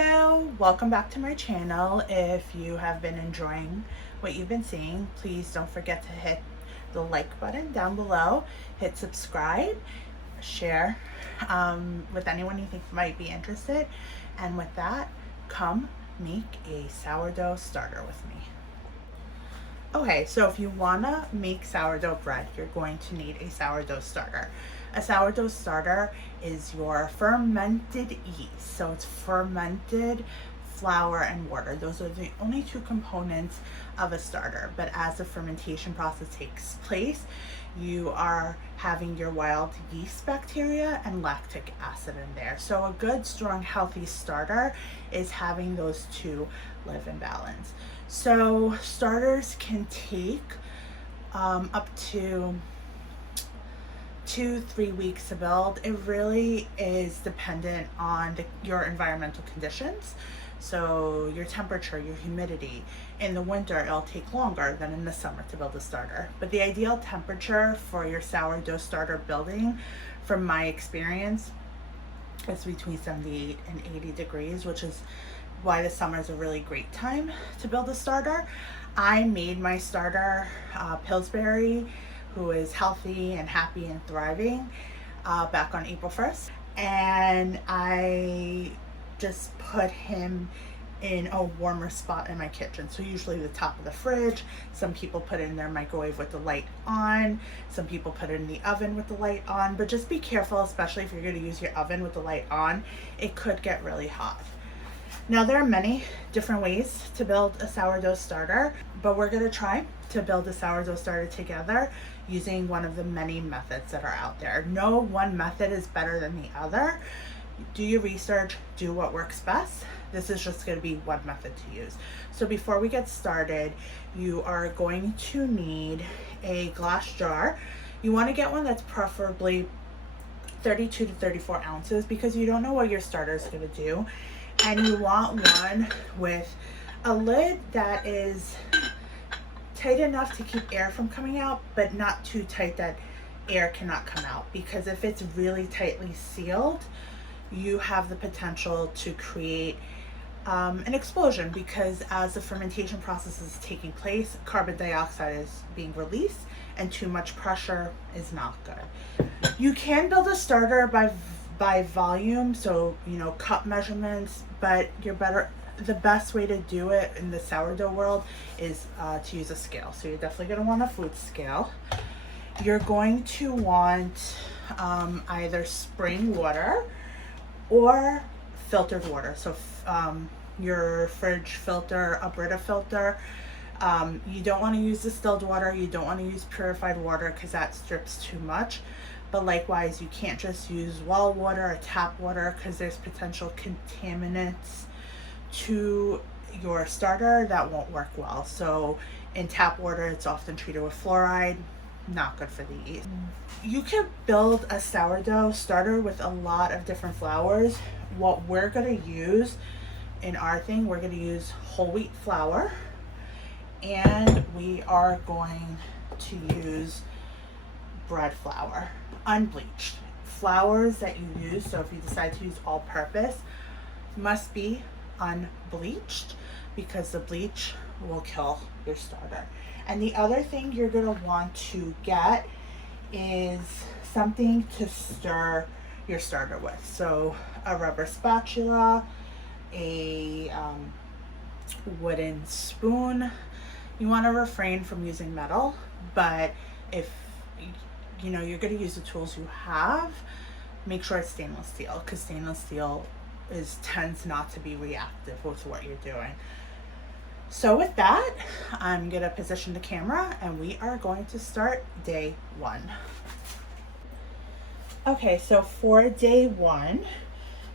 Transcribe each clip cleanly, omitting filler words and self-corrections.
Hello, welcome back to my channel. If you have been enjoying what you've been seeing, please don't forget to hit the like button down below, hit subscribe, share with anyone you think might be interested, and with that, come make a sourdough starter with me. Okay, so if you want to make sourdough bread, you're going to need a sourdough starter. A sourdough starter is your fermented yeast. So it's fermented flour and water. Those are the only two components of a starter. But as the fermentation process takes place, you are having your wild yeast bacteria and lactic acid in there. So a good, strong, healthy starter is having those two live in balance. So starters can take up to 2-3 weeks to build. It really is dependent on your environmental conditions. So your temperature, your humidity. In the winter, it'll take longer than in the summer to build a starter. But the ideal temperature for your sourdough starter building, from my experience, is between 78 and 80 degrees, which is why the summer is a really great time to build a starter. I made my starter, Pillsbury, who is healthy and happy and thriving, back on April 1st. And I just put him in a warmer spot in my kitchen. So usually the top of the fridge. Some people put it in their microwave with the light on. Some people put it in the oven with the light on. But just be careful, especially if you're going to use your oven with the light on. It could get really hot. Now there are many different ways to build a sourdough starter, but we're going to try to build a sourdough starter together using one of the many methods that are out there. No one method is better than the other. Do your research, do what works best. This is just going to be one method to use. So before we get started, you are going to need a glass jar. You want to get one that's preferably 32 to 34 ounces because you don't know what your starter is going to do. And you want one with a lid that is tight enough to keep air from coming out, but not too tight that air cannot come out. Because if it's really tightly sealed, you have the potential to create an explosion, because as the fermentation process is taking place, carbon dioxide is being released and too much pressure is not good. You can build a starter by volume, so cup measurements, but the best way to do it in the sourdough world is to use a scale. So you're definitely going to want a food scale. You're going to want either spring water or filtered water. So your fridge filter, a Brita filter. You don't want to use distilled water. You don't want to use purified water because that strips too much. But likewise, you can't just use well water or tap water because there's potential contaminants to your starter that won't work well. So in tap water, it's often treated with fluoride, not good for the yeast. You can build a sourdough starter with a lot of different flours. What we're going to use in our thing, we're going to use whole wheat flour, and we are going to use bread flour, unbleached. Flours that you use, so if you decide to use all purpose, must be unbleached because the bleach will kill your starter. And the other thing you're going to want to get is something to stir your starter with. So a rubber spatula, a wooden spoon. You want to refrain from using metal, but if you're going to use the tools you have, make sure it's stainless steel, because stainless steel tends not to be reactive with what you're doing. So with that, I'm going to position the camera and we are going to start day one. Okay, so for day one,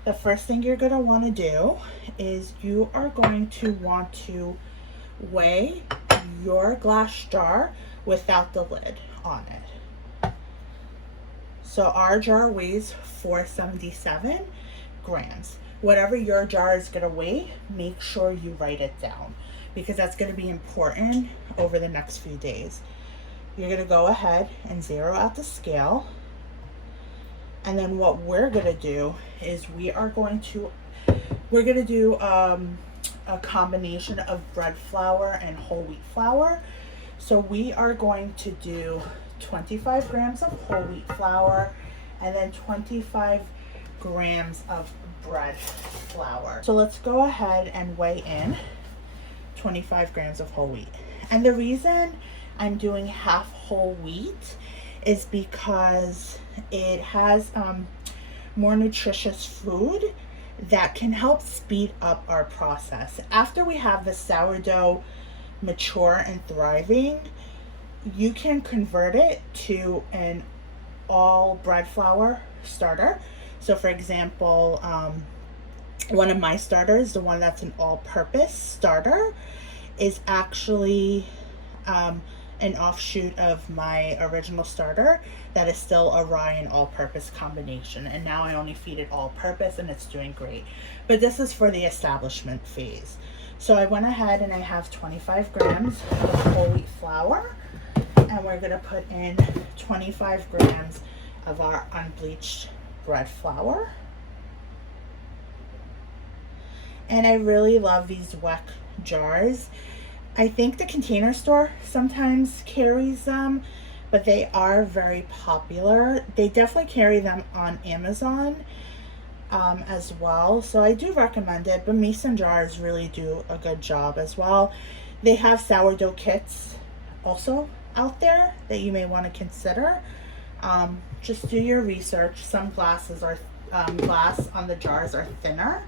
the first thing you're going to want to do is you are going to want to weigh your glass jar without the lid on it. So our jar weighs 477 grams. Whatever your jar is going to weigh, make sure you write it down, because that's going to be important over the next few days. You're going to go ahead and zero out the scale. And then what we're going to do is we are going to We're gonna do a combination of bread flour and whole wheat flour. So we are going to do 25 grams of whole wheat flour and then 25 grams of bread flour. So let's go ahead and weigh in 25 grams of whole wheat. And the reason I'm doing half whole wheat is because it has more nutritious food that can help speed up our process. After we have the sourdough mature and thriving, you can convert it to an all bread flour starter. So for example, one of my starters, the one that's an all-purpose starter, is actually an offshoot of my original starter that is still a rye and all-purpose combination, and now I only feed it all-purpose and it's doing great. But this is for the establishment phase. So I went ahead and I have 25 grams of whole wheat flour, and we're gonna put in 25 grams of our unbleached bread flour. And I really love these WEC jars. I think the Container Store sometimes carries them, but they are very popular. They definitely carry them on Amazon as well. So I do recommend it, but Mason jars really do a good job as well. They have sourdough kits also out there that you may want to consider. Just do your research. Some glasses are glass on the jars are thinner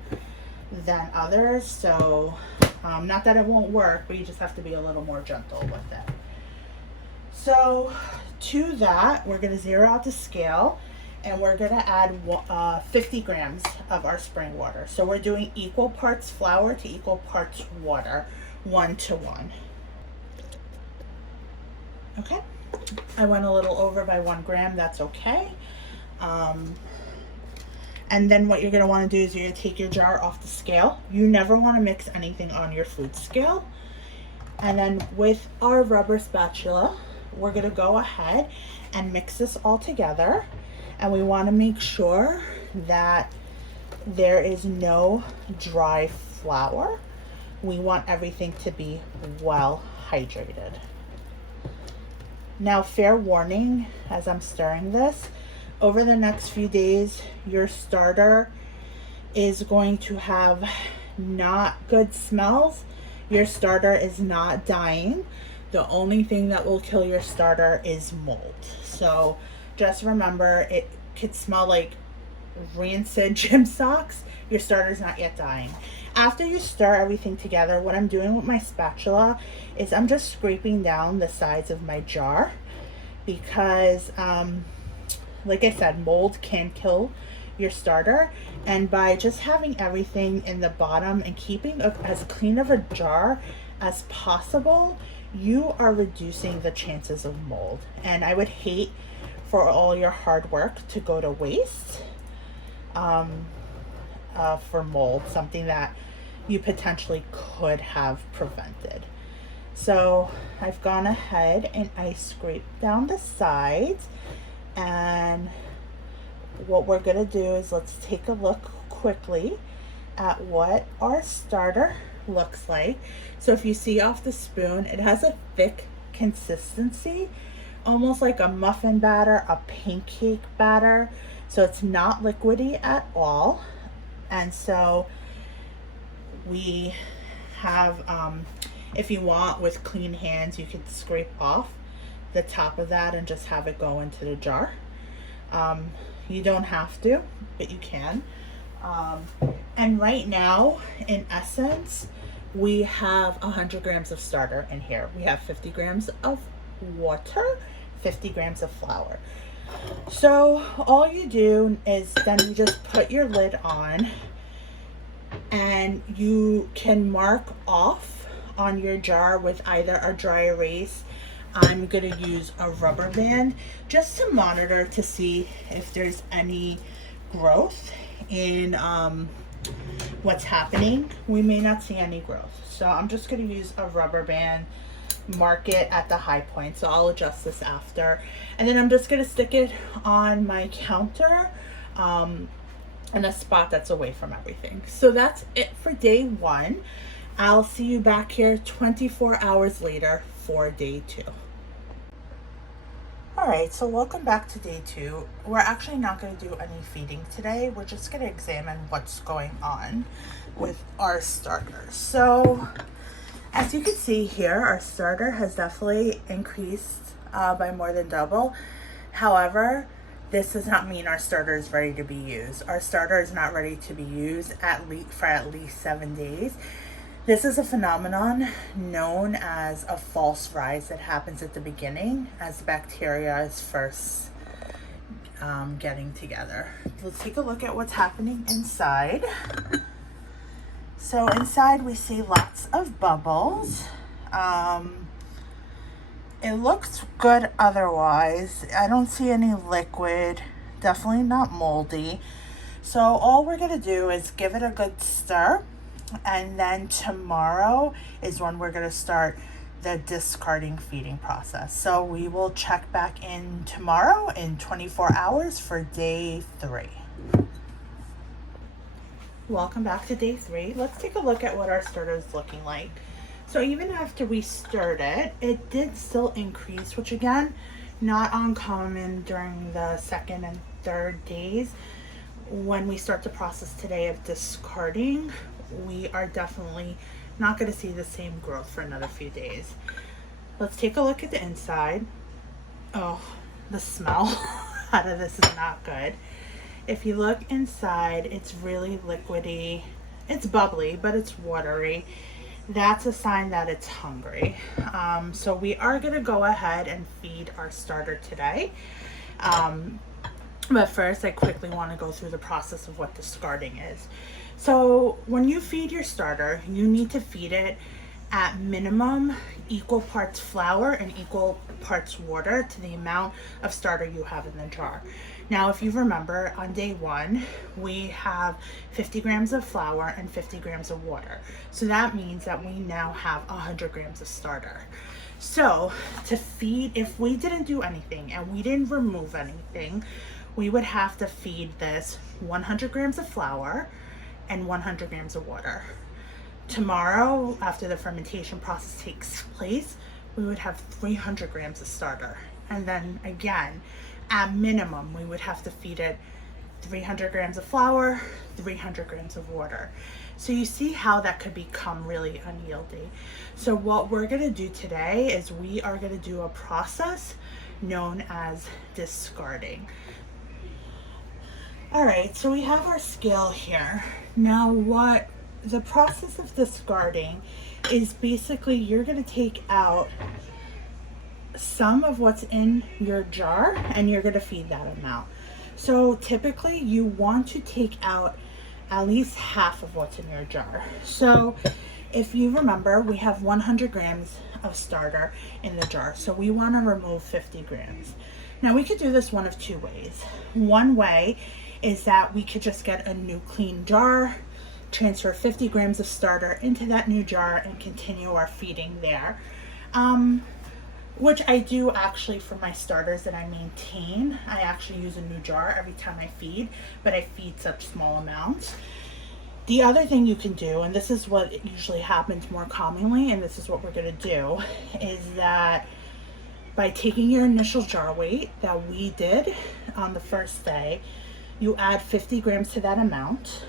than others, so not that it won't work, but you just have to be a little more gentle with it. So to that, we're going to zero out the scale, and we're going to add 50 grams of our spring water. So we're doing equal parts flour to equal parts water, 1 to 1. Okay, I went a little over by 1 gram, that's okay. And then what you're going to want to do is you're going to take your jar off the scale. You never want to mix anything on your food scale. And then with our rubber spatula, we're going to go ahead and mix this all together. And we want to make sure that there is no dry flour. We want everything to be well hydrated. Now, fair warning, as I'm stirring this, over the next few days, your starter is going to have not good smells. Your starter is not dying. The only thing that will kill your starter is mold. So just remember, it could smell like rancid gym socks. Your starter's not yet dying. After you stir everything together, what I'm doing with my spatula is I'm just scraping down the sides of my jar because like I said, mold can kill your starter, and by just having everything in the bottom and keeping as clean of a jar as possible, you are reducing the chances of mold. And I would hate for all your hard work to go to waste for mold, something that you potentially could have prevented. So I've gone ahead and I scraped down the sides. And what we're going to do is let's take a look quickly at what our starter looks like. So if you see off the spoon, it has a thick consistency, almost like a muffin batter, a pancake batter. So it's not liquidy at all. And so we have, if you want, with clean hands, you could scrape off the top of that and just have it go into the jar. You don't have to, but you can. And right now, in essence, we have 100 grams of starter in here. We have 50 grams of water, 50 grams of flour. So all you do is then you just put your lid on, and you can mark off on your jar with either a dry erase. I'm going to use a rubber band just to monitor to see if there's any growth in what's happening. We may not see any growth. So I'm just going to use a rubber band, mark it at the high point. So I'll adjust this after. And then I'm just going to stick it on my counter in a spot that's away from everything. So that's it for day 1. I'll see you back here 24 hours later for day 2. All right, so welcome back to day 2. We're actually not going to do any feeding today. We're just going to examine what's going on with our starter. So as you can see here, our starter has definitely increased by more than double. However, this does not mean our starter is ready to be used. Our starter is not ready to be used for at least 7 days. This is a phenomenon known as a false rise that happens at the beginning as the bacteria is first getting together. Let's take a look at what's happening inside. So inside we see lots of bubbles. It looks good otherwise. I don't see any liquid, definitely not moldy. So all we're gonna do is give it a good stir, and then tomorrow is when we're gonna start the discarding feeding process. So we will check back in tomorrow in 24 hours for day 3. Welcome back to day 3. Let's take a look at what our starter is looking like. So even after we stirred it, it did still increase, which again, not uncommon during the 2nd and 3rd days. When we start the process today of discarding, we are definitely not going to see the same growth for another few days. Let's take a look at the inside. Oh, the smell out of this is not good. If you look inside, it's really liquidy. It's bubbly, but it's watery. That's a sign that it's hungry. So we are going to go ahead and feed our starter today. But first, I quickly want to go through the process of what discarding is. So when you feed your starter, you need to feed it at minimum equal parts flour and equal parts water to the amount of starter you have in the jar. Now, if you remember, on day 1, we have 50 grams of flour and 50 grams of water. So that means that we now have 100 grams of starter. So to feed, if we didn't do anything and we didn't remove anything, we would have to feed this 100 grams of flour and 100 grams of water. Tomorrow, after the fermentation process takes place, we would have 300 grams of starter. And then again, at minimum, we would have to feed it 300 grams of flour, 300 grams of water. So you see how that could become really unyielding. So what we're gonna do today is we are gonna do a process known as discarding. All right, so we have our scale here. Now what the process of discarding is basically you're gonna take out some of what's in your jar and you're gonna feed that amount. So typically you want to take out at least half of what's in your jar. So if you remember, we have 100 grams of starter in the jar. So we wanna remove 50 grams. Now we could do this one of 2 ways. One way is that we could just get a new clean jar, transfer 50 grams of starter into that new jar and continue our feeding there. Which I do actually for my starters that I maintain. I actually use a new jar every time I feed, but I feed such small amounts. The other thing you can do, and this is what usually happens more commonly, and this is what we're gonna do, is that by taking your initial jar weight that we did on the first day, you add 50 grams to that amount,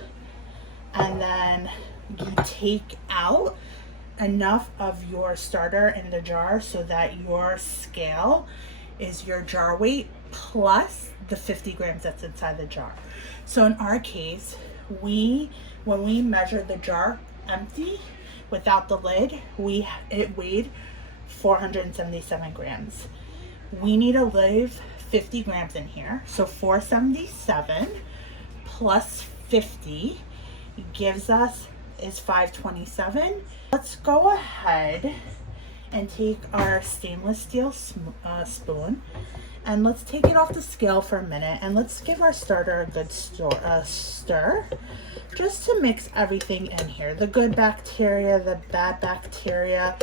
and then you take out enough of your starter in the jar so that your scale is your jar weight plus the 50 grams that's inside the jar. So in our case, when we measured the jar empty without the lid, it weighed 477 grams. We need to leave 50 grams in here. So 477 plus 50 gives us is 527. Let's go ahead and take our stainless steel spoon and let's take it off the scale for a minute and let's give our starter a good stir just to mix everything in here, the good bacteria, the bad bacteria,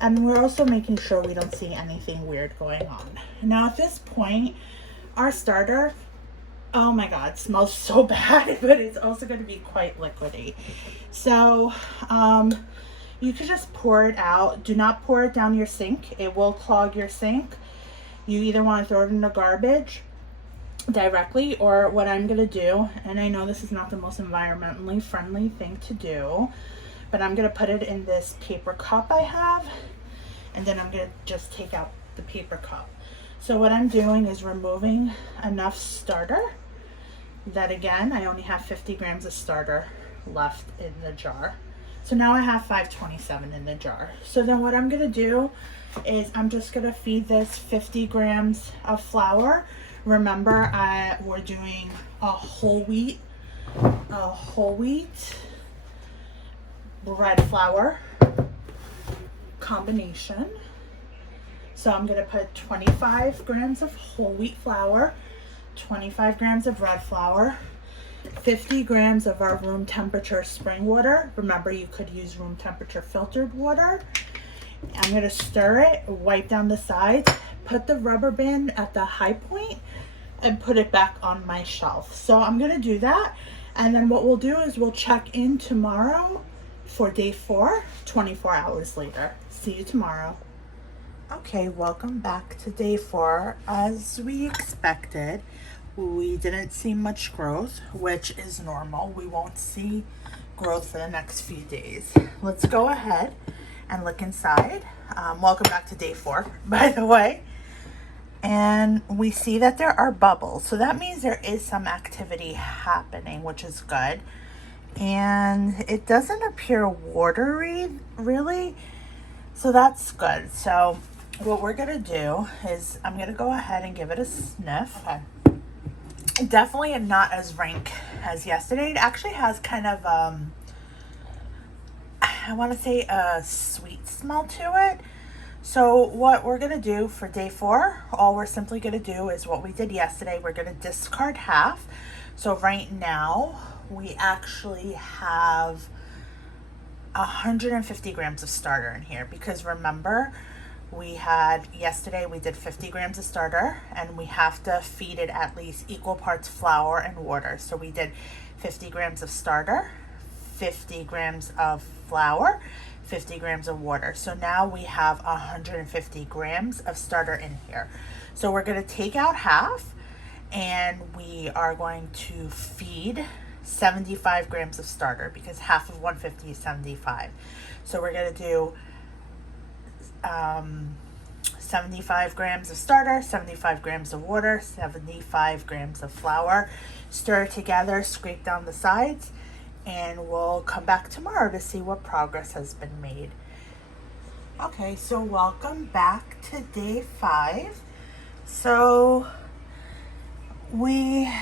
and we're also making sure we don't see anything weird going on. Now at this point, our starter Oh my God, smells so bad, but it's also going to be quite liquidy. So, you could just pour it out. Do not pour it down your sink. It will clog your sink. You either want to throw it in the garbage directly, or what I'm going to do, and I know this is not the most environmentally friendly thing to do, but I'm going to put it in this paper cup I have, and then I'm going to just take out the paper cup. So what I'm doing is removing enough starter that, again, I only have 50 grams of starter left in the jar. So now I have 527 in the jar. So then what I'm going to do is I'm just going to feed this 50 grams of flour. Remember, we're doing a whole wheat bread flour combination. So I'm going to put 25 grams of whole wheat flour, 25 grams of red flour, 50 grams of our room temperature spring water. Remember, you could use room temperature filtered water. I'm going to stir it, wipe down the sides, put the rubber band at the high point, and put it back on my shelf. So I'm going to do that. And then what we'll do is we'll check in tomorrow for day 4, 24 hours later. See you tomorrow. Okay, welcome back to day 4. As we expected, we didn't see much growth, which is normal. We won't see growth for the next few days. Let's go ahead and look inside. Welcome back to day 4, by the way. And we see that there are bubbles. So that means there is some activity happening, which is good. And it doesn't appear watery, really. So that's good. So what we're gonna do is I'm gonna go ahead and give it a sniff. Okay. Definitely not as rank as yesterday. It actually has kind of, I want to say a sweet smell to it. So what we're going to do for day 4, all we're simply going to do is what we did yesterday. We're going to discard half. So right now we actually have 150 grams of starter in here, because remember, yesterday we did 50 grams of starter, and we have to feed it at least equal parts flour and water. So we did 50 grams of starter, 50 grams of flour, 50 grams of water. So now we have 150 grams of starter in here. So we're going to take out half, and we are going to feed 75 grams of starter, because half of 150 is 75. So we're going to do 75 grams of starter, 75 grams of water, 75 grams of flour. Stir it together, scrape down the sides, and we'll come back tomorrow to see what progress has been made. Okay, so welcome back to day 5. So we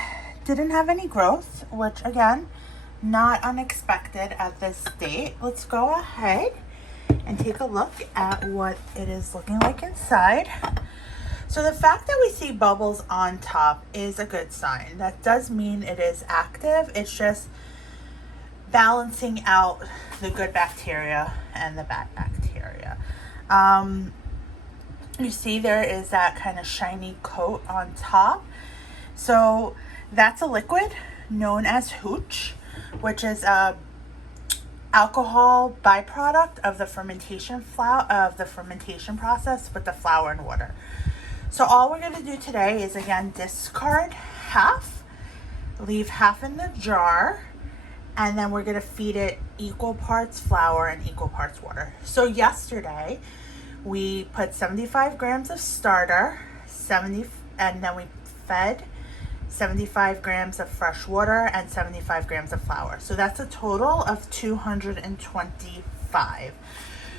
didn't have any growth, which again, not unexpected at this date. Let's go ahead and take a look at what it is looking like inside. So the fact that we see bubbles on top is a good sign. That does mean it is active. It's just balancing out the good bacteria and the bad bacteria. You see there is that kind of shiny coat on top. So that's a liquid known as hooch, which is a alcohol byproduct of the fermentation process with the flour and water. So all we're going to do today is, again, discard half, leave half in the jar, and then we're going to feed it equal parts flour and equal parts water. So yesterday we put 75 grams of starter, and then we fed 75 grams of fresh water and 75 grams of flour. So that's a total of 225.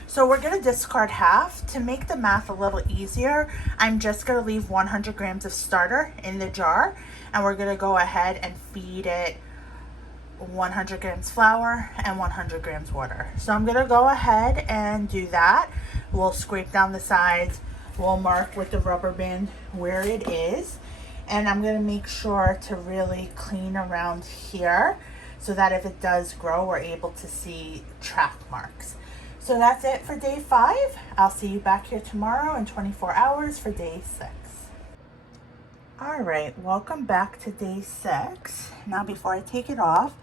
So we're going to discard half. To make the math a little easier, I'm just going to leave 100 grams of starter in the jar, and we're going to go ahead and feed it 100 grams flour and 100 grams water. So I'm going to go ahead and do that. We'll scrape down the sides. We'll mark with the rubber band where it is. And I'm going to make sure to really clean around here so that if it does grow, we're able to see track marks. So that's it for day 5. I'll see you back here tomorrow in 24 hours for day 6. All right, welcome back to day 6. Now before I take it off,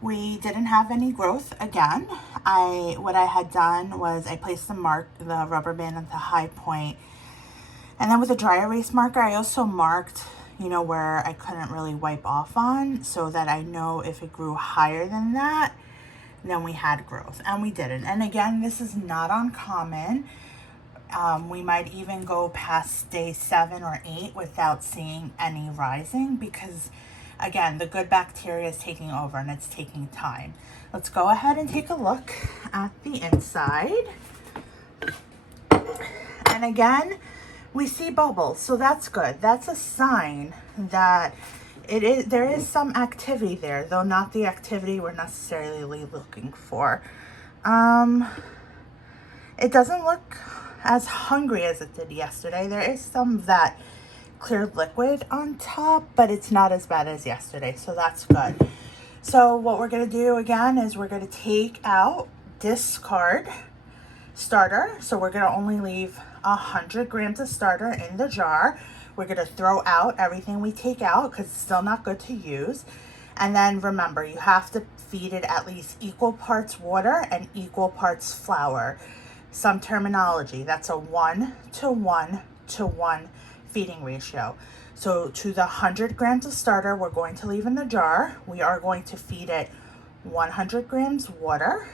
we didn't have any growth again. What I had done was I placed the rubber band at the high point, and then with a dry erase marker, I also marked, where I couldn't really wipe off on, so that I know if it grew higher than that, then we had growth, and we didn't. And again, this is not uncommon. We might even go past day 7 or 8 without seeing any rising because, again, the good bacteria is taking over and it's taking time. Let's go ahead and take a look at the inside. And again, we see bubbles, so that's good. That's a sign that there is some activity there, though not the activity we're necessarily looking for. It doesn't look as hungry as it did yesterday. There is some of that clear liquid on top, but it's not as bad as yesterday, so that's good. So what we're going to do again is we're going to take out, discard starter. So we're going to only leave 100 grams of starter in the jar. We're going to throw out everything we take out because it's still not good to use. And then remember, you have to feed it at least equal parts water and equal parts flour. Some terminology, that's a 1:1:1 feeding ratio. So to the 100 grams of starter we're going to leave in the jar, we are going to feed it 100 grams water,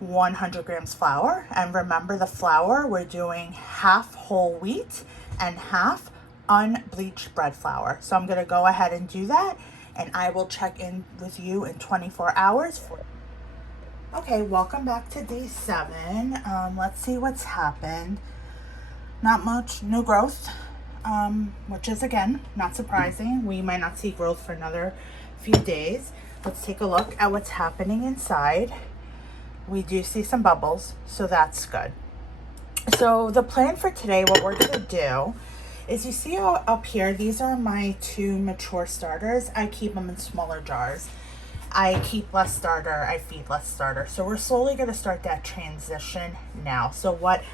100 grams flour. And remember, the flour, we're doing half whole wheat and half unbleached bread flour. So I'm going to go ahead and do that, and I will check in with you in 24 hours. Okay, welcome back to day 7. Let's see what's happened. Not much, no growth, which is, again, not surprising. We might not see growth for another few days. Let's take a look at what's happening inside. We do see some bubbles, so that's good. So the plan for today, what we're going to do is, you see up here, these are my 2 mature starters. I keep them in smaller jars. I keep less starter, I feed less starter. So we're slowly going to start that transition now. So what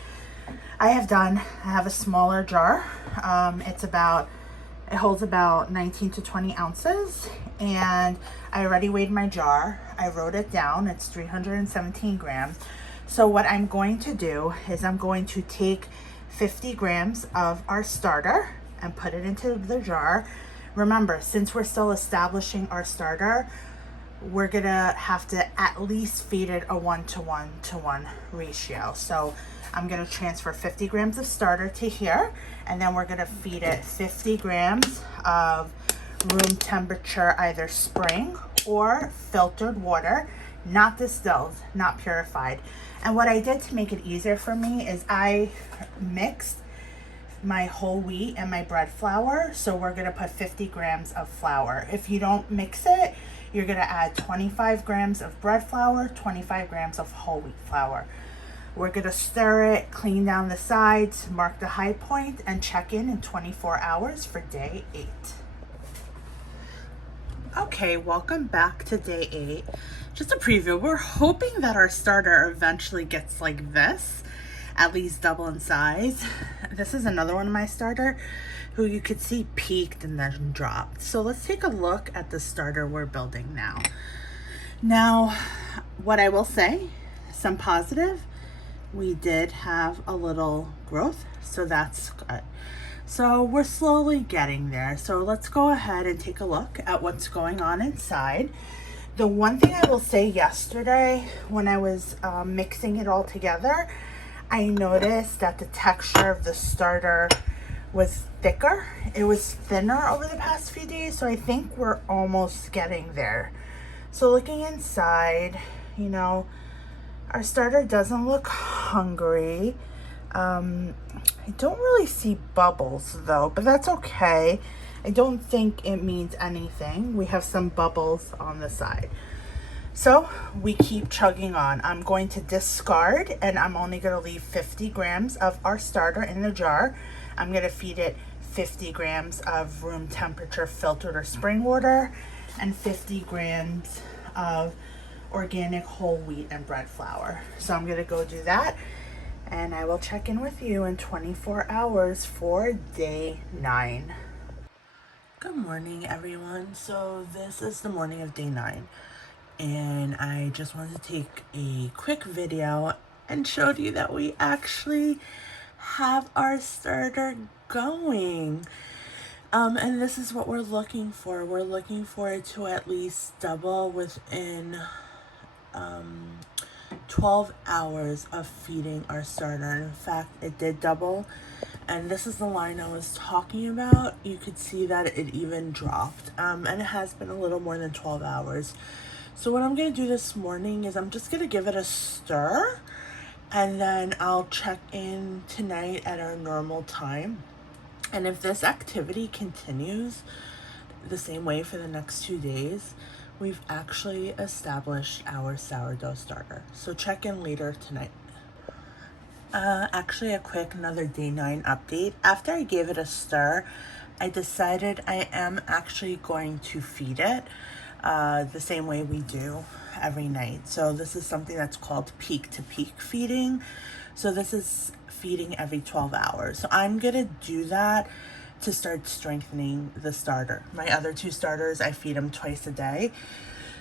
I have done, I have a smaller jar. It holds about 19 to 20 ounces. And I already weighed my jar. I wrote it down. It's 317 grams. So what I'm going to do is I'm going to take 50 grams of our starter and put it into the jar. Remember, since we're still establishing our starter, we're gonna have to at least feed it a 1:1:1 ratio. So I'm gonna transfer 50 grams of starter to here, and then we're gonna feed it 50 grams of room temperature, either spring or filtered water, not distilled, not purified. And what I did to make it easier for me is I mixed my whole wheat and my bread flour. So we're gonna put 50 grams of flour. If you don't mix it, you're gonna add 25 grams of bread flour, 25 grams of whole wheat flour. We're gonna stir it, clean down the sides, mark the high point, and check in 24 hours for day 8. Okay, welcome back to day 8. Just a preview. We're hoping that our starter eventually gets like this, at least double in size. This is another one of my starter who you could see peaked and then dropped. So let's take a look at the starter we're building now. Now, what I will say, some positive, we did have a little growth, so that's good. So we're slowly getting there. So let's go ahead and take a look at what's going on inside. The one thing I will say, yesterday when I was mixing it all together, I noticed that the texture of the starter was thicker. It was thinner over the past few days, so I think we're almost getting there. So looking inside, our starter doesn't look hungry. I don't really see bubbles though, but that's okay. I don't think it means anything. We have some bubbles on the side. So we keep chugging on. I'm going to discard, and I'm only going to leave 50 grams of our starter in the jar. I'm going to feed it 50 grams of room temperature filtered or spring water and 50 grams of organic whole wheat and bread flour. So I'm going to go do that, and I will check in with you in 24 hours for day 9. Good morning, everyone. So this is the morning of day 9, and I just wanted to take a quick video and show you that we actually have our starter going. And this is what we're looking for. We're looking for it to at least double within 12 hours of feeding our starter. And in fact, it did double. And this is the line I was talking about. You could see that it even dropped. And it has been a little more than 12 hours. So what I'm going to do this morning is I'm just going to give it a stir. And then I'll check in tonight at our normal time. And if this activity continues the same way for the next 2 days, we've actually established our sourdough starter. So check in later tonight. Actually a quick another day 9 update. After I gave it a stir, I decided I am actually going to feed it the same way we do every night. So this is something that's called peak to peak feeding. So this is feeding every 12 hours. So I'm gonna do that to start strengthening the starter. My other 2 starters, I feed them twice a day.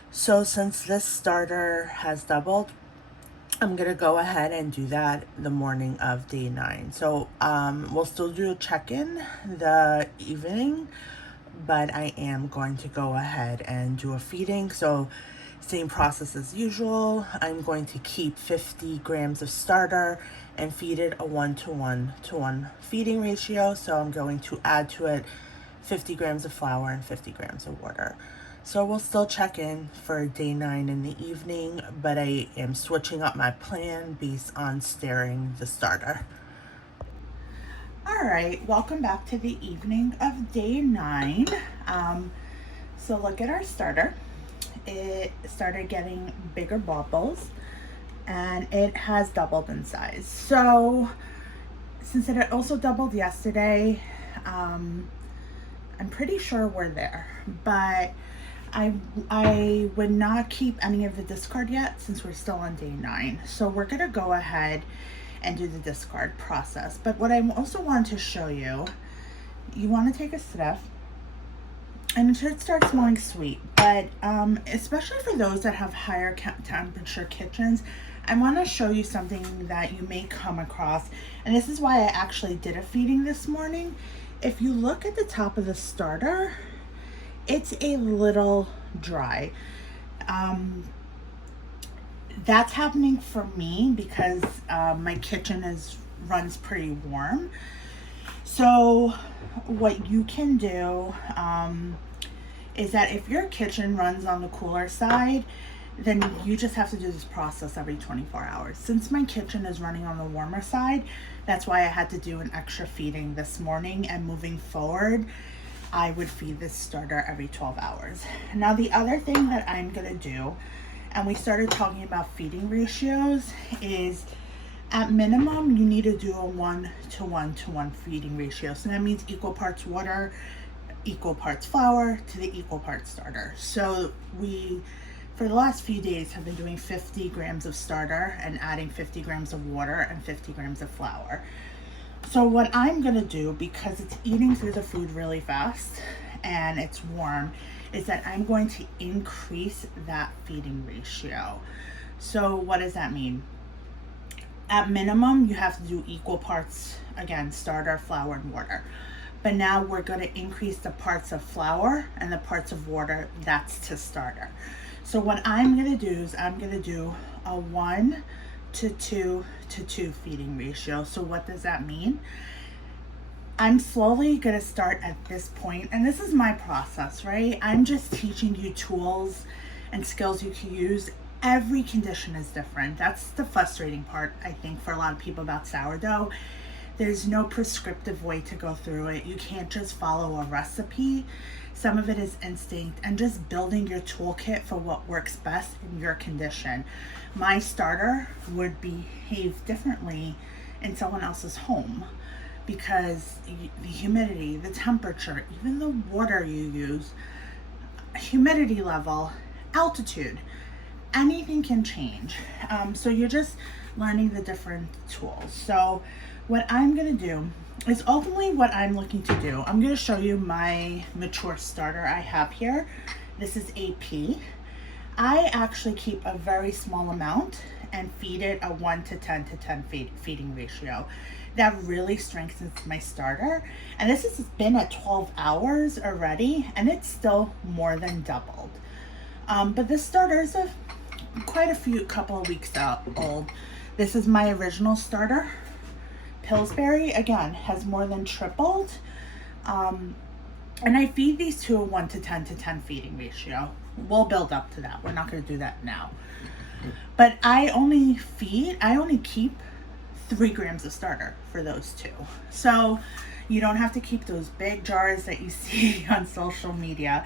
So since this starter has doubled, I'm gonna go ahead and do that the morning of day 9. So we'll still do a check-in the evening, but I am going to go ahead and do a feeding. So same process as usual. I'm going to keep 50 grams of starter and feed it a 1-to-1 feeding ratio. So I'm going to add to it 50 grams of flour and 50 grams of water. So we'll still check in for day 9 in the evening, but I am switching up my plan based on stirring the starter. All right, welcome back to the evening of day 9. So look at our starter. It started getting bigger bubbles and it has doubled in size. So since it also doubled yesterday, I'm pretty sure we're there, but I would not keep any of the discard yet since we're still on day 9. So we're gonna go ahead and do the discard process. But what I also want to show you, you want to take a sniff and it should start smelling sweet. But especially for those that have higher temperature kitchens, I want to show you something that you may come across. And this is why I actually did a feeding this morning. If you look at the top of the starter, it's a little dry. That's happening for me because my kitchen runs pretty warm. So what you can do is that if your kitchen runs on the cooler side, then you just have to do this process every 24 hours. Since my kitchen is running on the warmer side, that's why I had to do an extra feeding this morning, and moving forward, I would feed this starter every 12 hours. Now the other thing that I'm gonna do, and we started talking about feeding ratios, is at minimum you need to do a 1-to-1 feeding ratio. So that means equal parts water, equal parts flour to the equal parts starter. So we, for the last few days, have been doing 50 grams of starter and adding 50 grams of water and 50 grams of flour. So what I'm gonna do, because it's eating through the food really fast and it's warm, is that I'm going to increase that feeding ratio. So what does that mean? At minimum, you have to do equal parts, again, starter, flour, and water. But now we're gonna increase the parts of flour and the parts of water that's to starter. So what I'm gonna do is I'm gonna do a 1-to-2 feeding ratio. So what does that mean? I'm slowly gonna start at this point, and this is my process, right? I'm just teaching you tools and skills you can use. Every condition is different. That's the frustrating part, I think, for a lot of people about sourdough. There's no prescriptive way to go through it. You can't just follow a recipe. Some of it is instinct and just building your toolkit for what works best in your condition. My starter would behave differently in someone else's home because the humidity, the temperature, even the water you use, humidity level, altitude, anything can change. So you're just learning the different tools. So what I'm gonna do is ultimately what I'm looking to do. I'm gonna show you my mature starter I have here. This is AP. I actually keep a very small amount and feed it a 1 to 10 to 10 feeding ratio. That really strengthens my starter. And this has been at 12 hours already, and it's still more than doubled. But this starter is quite a couple of weeks old. This is my original starter. Pillsbury, again, has more than tripled. And I feed these to a 1 to 10 to 10 feeding ratio. We'll build up to that. We're not going to do that now. But I only keep 3 grams of starter for those two. So you don't have to keep those big jars that you see on social media.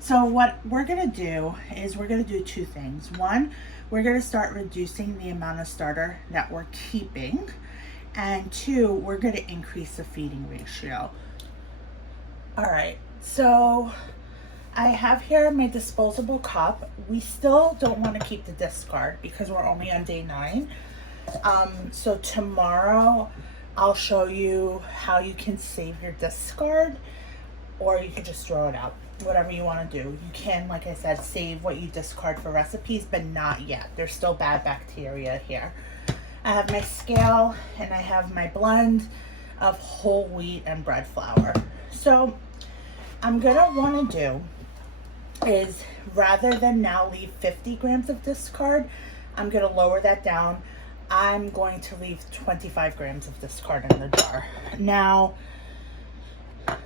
So what we're going to do is we're going to do 2 things. One, we're going to start reducing the amount of starter that we're keeping. And 2, we're going to increase the feeding ratio. All right, so I have here my disposable cup. We still don't want to keep the discard because we're only on day 9. So tomorrow I'll show you how you can save your discard, or you can just throw it out, whatever you want to do. You can, like I said, save what you discard for recipes, but not yet. There's still bad bacteria here. I have my scale and I have my blend of whole wheat and bread flour. So I'm gonna want to do is, rather than now leave 50 grams of discard, I'm gonna lower that down. I'm going to leave 25 grams of discard in the jar. Now,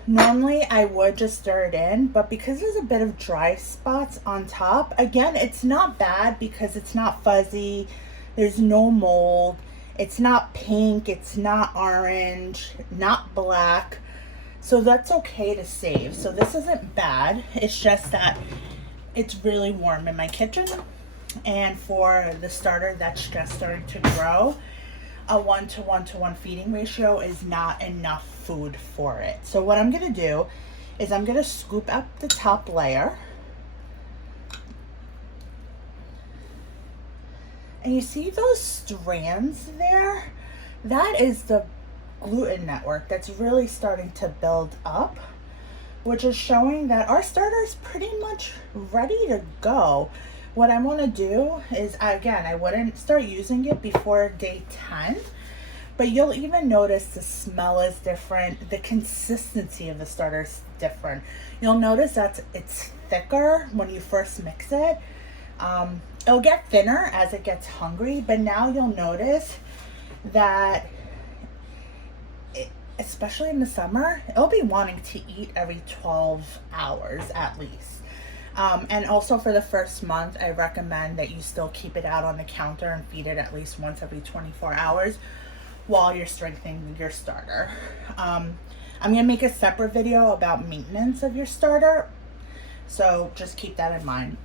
normally I would just stir it in, but because there's a bit of dry spots on top, again, it's not bad because it's not fuzzy, there's no mold, it's not pink, it's not orange, not black. So that's okay to save. So this isn't bad. It's just that it's really warm in my kitchen. And for the starter that's just starting to grow, a 1 to 1 to 1 feeding ratio is not enough food for it. So what I'm gonna do is I'm gonna scoop up the top layer. And you see those strands there? That is the gluten network that's really starting to build up, which is showing that our starter is pretty much ready to go. What I want to do is, again, I wouldn't start using it before day 10, but you'll even notice the smell is different, the consistency of the starter is different. You'll notice that it's thicker when you first mix it. It'll get thinner as it gets hungry, but now you'll notice that especially in the summer, it'll be wanting to eat every 12 hours at least. And also for the first month, I recommend that you still keep it out on the counter and feed it at least once every 24 hours while you're strengthening your starter. I'm gonna make a separate video about maintenance of your starter, so just keep that in mind.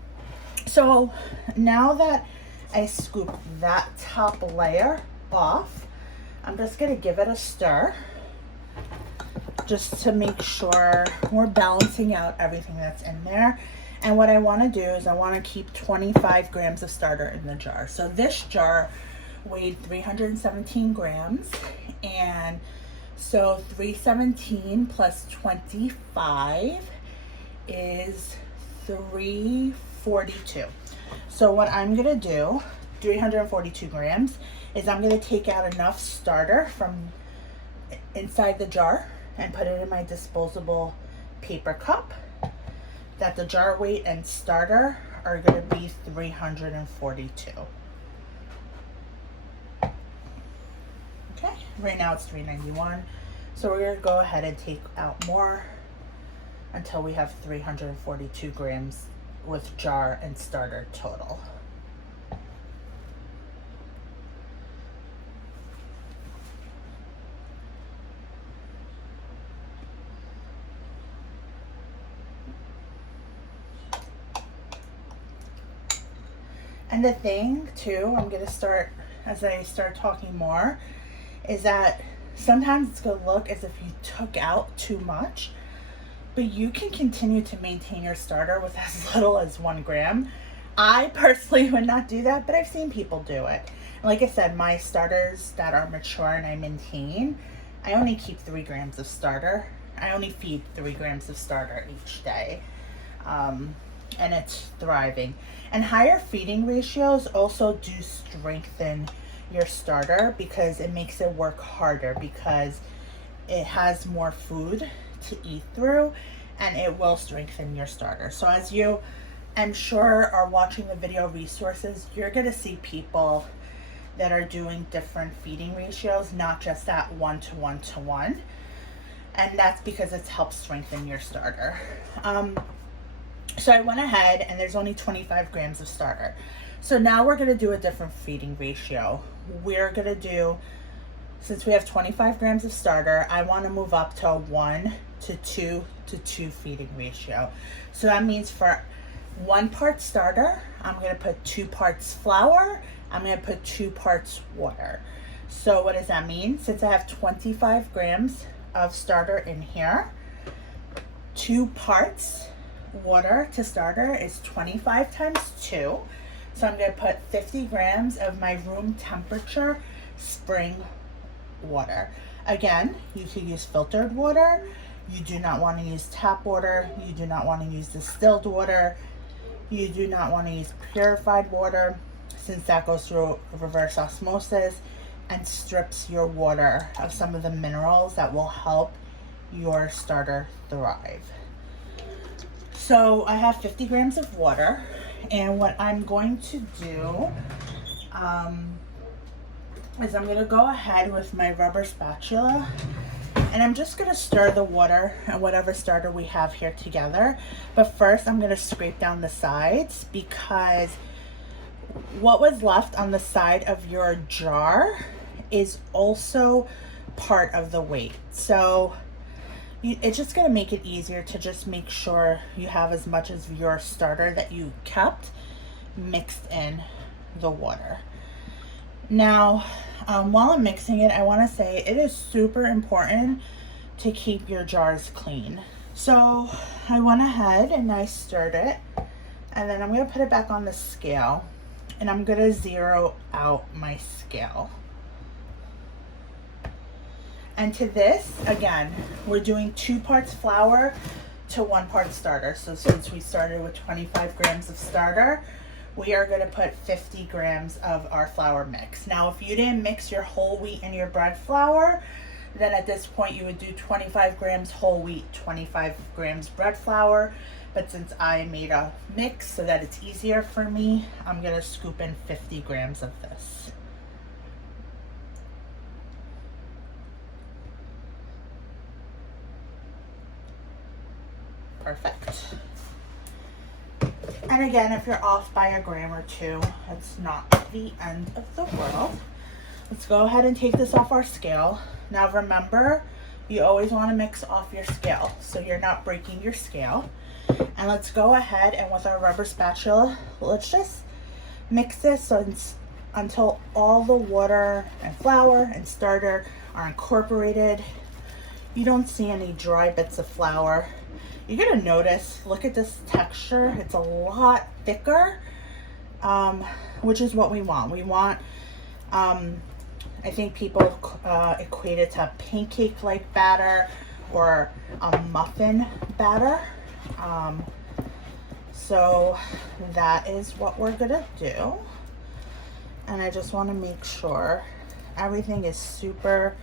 So now that I scoop that top layer off, I'm just gonna give it a stir, just to make sure we're balancing out everything that's in there. And what I want to do is I want to keep 25 grams of starter in the jar. So this jar weighed 317 grams, and so 317 plus 25 is 342. So what I'm gonna do, 342 grams, is I'm gonna take out enough starter from inside the jar and put it in my disposable paper cup, that the jar weight and starter are going to be 342. Okay, right now it's 391. So we're going to go ahead and take out more until we have 342 grams with jar and starter total. And the thing too, I'm gonna start, as I start talking more, is that sometimes it's gonna look as if you took out too much, but you can continue to maintain your starter with as little as 1 gram. I personally would not do that, but I've seen people do it. And like I said, my starters that are mature and I maintain, I only keep 3 grams of starter. I only feed 3 grams of starter each day. And it's thriving. And higher feeding ratios also do strengthen your starter because it makes it work harder because it has more food to eat through, and it will strengthen your starter. So as you, I'm sure, are watching the video resources, you're going to see people that are doing different feeding ratios, not just that 1-to-1-to-1. And that's because it's helped strengthen your starter. So I went ahead, and there's only 25 grams of starter. So now we're going to do a different feeding ratio. We're going to do, since we have 25 grams of starter, I want to move up to a 1-to-2-to-2 feeding ratio. So that means for 1 part starter, I'm going to put 2 parts flour. I'm going to put 2 parts water. So what does that mean? Since I have 25 grams of starter in here, 2 parts water to starter is 25 times 2. So I'm going to put 50 grams of my room temperature spring water. Again, you could use filtered water. You do not want to use tap water. You do not want to use distilled water. You do not want to use purified water, since that goes through reverse osmosis and strips your water of some of the minerals that will help your starter thrive. So I have 50 grams of water, and what I'm going to do is I'm going to go ahead with my rubber spatula, and I'm just going to stir the water and whatever starter we have here together. But first I'm going to scrape down the sides, because what was left on the side of your jar is also part of the weight. So it's just going to make it easier to just make sure you have as much of your starter that you kept mixed in the water. Now, while I'm mixing it, I want to say it is super important to keep your jars clean. So I went ahead and I stirred it, and then I'm going to put it back on the scale, and I'm going to zero out my scale. And to this, again, we're doing 2 parts flour to 1 part starter. So since we started with 25 grams of starter, we are going to put 50 grams of our flour mix. Now, if you didn't mix your whole wheat and your bread flour, then at this point you would do 25 grams whole wheat, 25 grams bread flour. But since I made a mix so that it's easier for me, I'm going to scoop in 50 grams of this. Perfect. And again, if you're off by a gram or 2, it's not the end of the world. Let's go ahead and take this off our scale. Now remember, you always want to mix off your scale so you're not breaking your scale. And let's go ahead and with our rubber spatula, let's just mix this until all the water and flour and starter are incorporated. You don't see any dry bits of flour. You're gonna notice, look at this texture, it's a lot thicker, which is what we want. We want, I think people equate it to pancake-like batter or a muffin batter. So that is what we're gonna do. And I just wanna make sure everything is super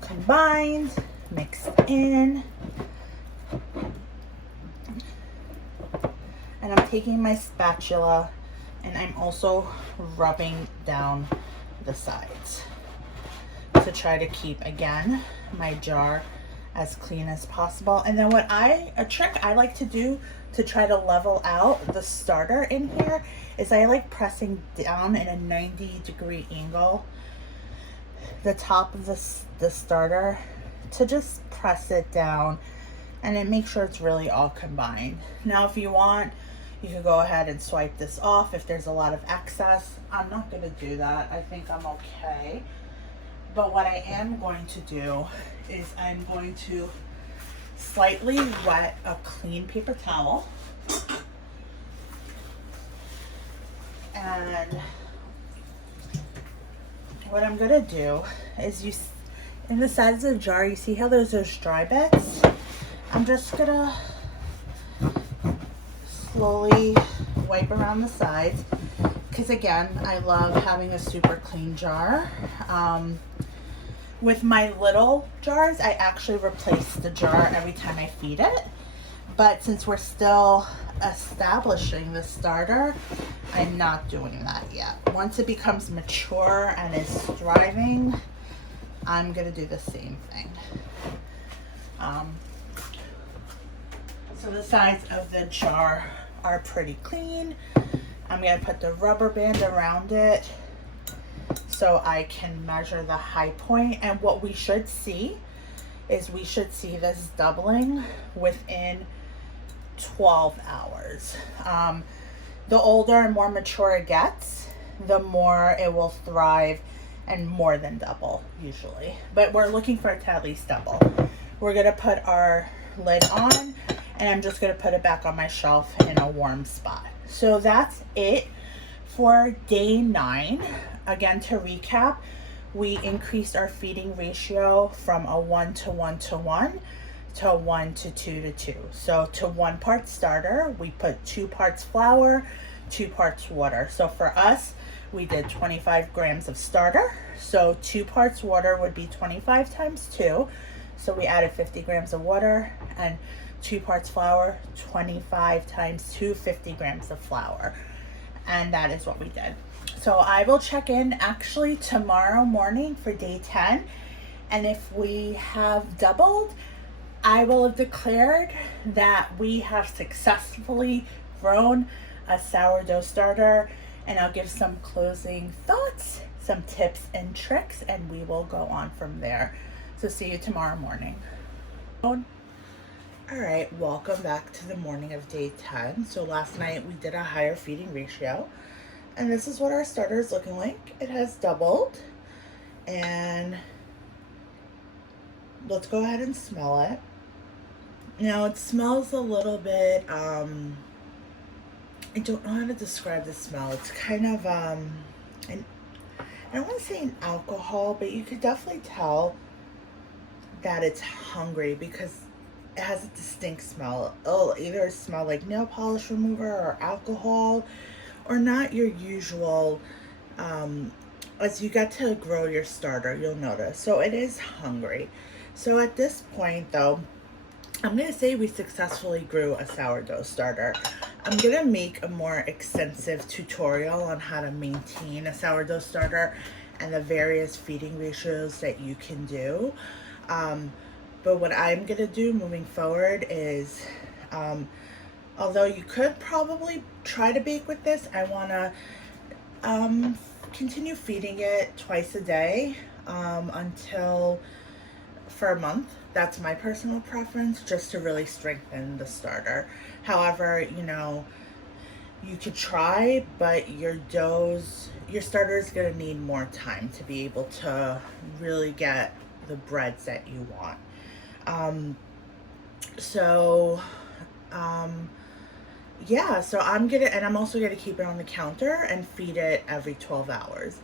combined, mixed in. And I'm taking my spatula and I'm also rubbing down the sides to try to keep, again, my jar as clean as possible. And then a trick I like to do to try to level out the starter in here is I like pressing down in a 90-degree angle the top of the starter to just press it down, and it makes sure it's really all combined. Now if you want, you can go ahead and swipe this off if there's a lot of excess. I'm not going to do that. I think I'm okay. But what I am going to do is I'm going to slightly wet a clean paper towel. And what I'm gonna do is in the sides of the jar, you see how there's those dry bits? I'm just gonna slowly wipe around the sides, because again, I love having a super clean jar. With my little jars, I actually replace the jar every time I feed it. But since we're still establishing the starter, I'm not doing that yet. Once it becomes mature and is thriving, I'm gonna do the same thing. So the sides of the jar are pretty clean. I'm gonna put the rubber band around it so I can measure the high point. And what we should see is we should see this doubling within 12 hours. The older and more mature it gets, the more it will thrive and more than double usually. But we're looking for it to at least double. We're gonna put our lid on and I'm just gonna put it back on my shelf in a warm spot. So that's it for day 9. Again, to recap, we increased our feeding ratio from a 1 to 1 to 1 to 1 to 2 to 2. So to 1 part starter, we put 2 parts flour, 2 parts water. So for us, we did 25 grams of starter. So 2 parts water would be 25 times 2. So we added 50 grams of water, and 2 parts flour, 25 times 2, 50 grams of flour. And that is what we did. So I will check in actually tomorrow morning for day 10. And if we have doubled, I will have declared that we have successfully grown a sourdough starter, and I'll give some closing thoughts, some tips and tricks, and we will go on from there. So see you tomorrow morning. All right, welcome back to the morning of day 10. So last night we did a higher feeding ratio, and this is what our starter is looking like. It has doubled, and let's go ahead and smell it. Now it smells a little bit, I don't know how to describe the smell. It's kind of, I don't want to say an alcohol, but you could definitely tell that it's hungry because it has a distinct smell. It'll either smell like nail polish remover or alcohol, or not your usual. As you get to grow your starter, you'll notice. So it is hungry. So at this point though, I'm going to say we successfully grew a sourdough starter. I'm going to make a more extensive tutorial on how to maintain a sourdough starter and the various feeding ratios that you can do. But what I'm going to do moving forward is, although you could probably try to bake with this, I want to continue feeding it twice a day for a month. That's my personal preference, just to really strengthen the starter. However, you know, you could try, but your starter is going to need more time to be able to really get the breads that you want. Yeah, so I'm also gonna keep it on the counter and feed it every 12 hours.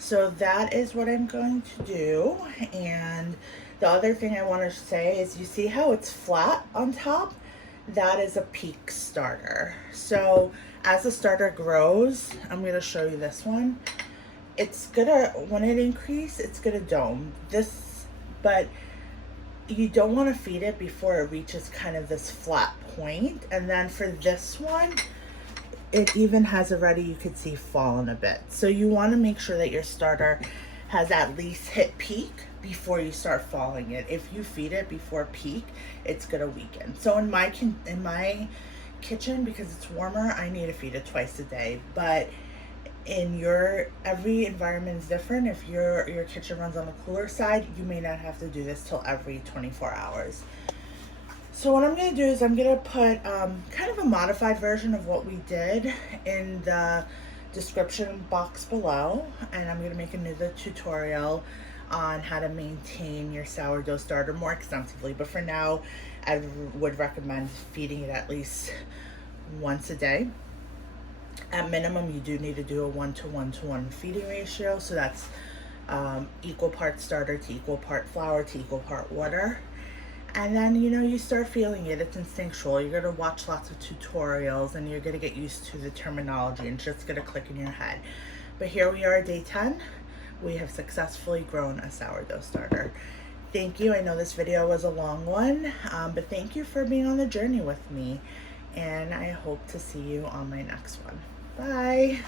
So that is what I'm going to do. And the other thing I want to say is, you see how it's flat on top? That is a peak starter. So as the starter grows, I'm going to show you this one. When it increases, it's going to dome. But you don't want to feed it before it reaches kind of this flat point. And then for this one, it even has already, you could see, fallen a bit. So you want to make sure that your starter has at least hit peak before you start falling it. If you feed it before peak, it's gonna weaken. So in my kitchen, because it's warmer, I need to feed it twice a day. But every environment is different. If your kitchen runs on the cooler side, you may not have to do this till every 24 hours. So what I'm going to do is I'm going to put kind of a modified version of what we did in the description box below, and I'm going to make another tutorial on how to maintain your sourdough starter more extensively. But for now, I would recommend feeding it at least once a day. At minimum, you do need to do a 1:1 feeding ratio. So that's equal part starter to equal part flour to equal part water. And then, you start feeling it. It's instinctual. You're going to watch lots of tutorials and you're going to get used to the terminology and it's just going to click in your head. But here we are, day 10. We have successfully grown a sourdough starter. Thank you. I know this video was a long one, but thank you for being on the journey with me. And I hope to see you on my next one. Bye.